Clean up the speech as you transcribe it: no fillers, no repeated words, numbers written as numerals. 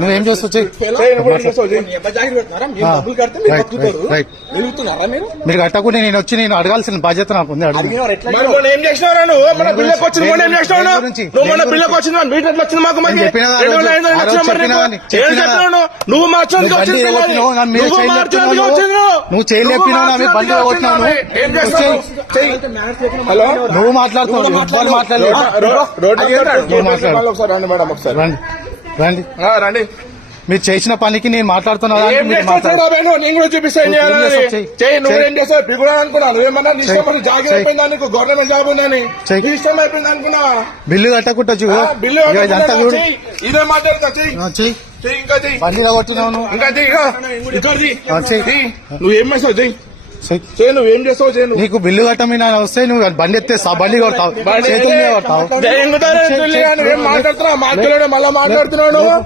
నువ్వేం చేస్తావు చెయ్యి. మీరు కట్టకుండా నేను వచ్చి నేను అడగాల్సిన బాధ్యత నాకు ఉంది. ఏం చేసినావు నువ్వు? మన పిల్లకి వచ్చింది మొన్న ఏం చేసినావు? నువ్వు మొన్న పిల్లకి వచ్చింది మీటర్ ఎట్లా వచ్చింది మాకు? నువ్వు నువ్వు చేయని చెప్పినావు బండి కొట్టినావు. హలో నువ్వు మాట్లాడుతున్నావు మాట్లాడలేదు. రండి రండి మీరు చేసిన పనికి నేను మాట్లాడుతున్నా. నేను కూడా చూపిస్తాను. నువ్వేం చేస్తావు? పిగుడా అనుకున్నా నువ్వేమన్నా జాగ్రత్త అయిపోయిందా? నీకు గవర్నమెంట్ జాబ్ ఉందని ఇష్టం అయిపోయింది అనుకున్నా. బిల్లు కట్టకుండా బిల్లు ఇదే మాట్లాడుతా. చెయ్యి ఇంకా చెయ్యి. బండి కొట్టినావు ఇంకా చెయ్యి. నువ్వేం చేస్తావు? చెయ్యి. నువ్వేం చేస్తావు? చెయ్యి. నీకు బిల్లు కట్టమని వస్తే నువ్వు బండి ఎత్తేస్తావు. బండి కొడతావు. మాట్లాడుతున్నావు.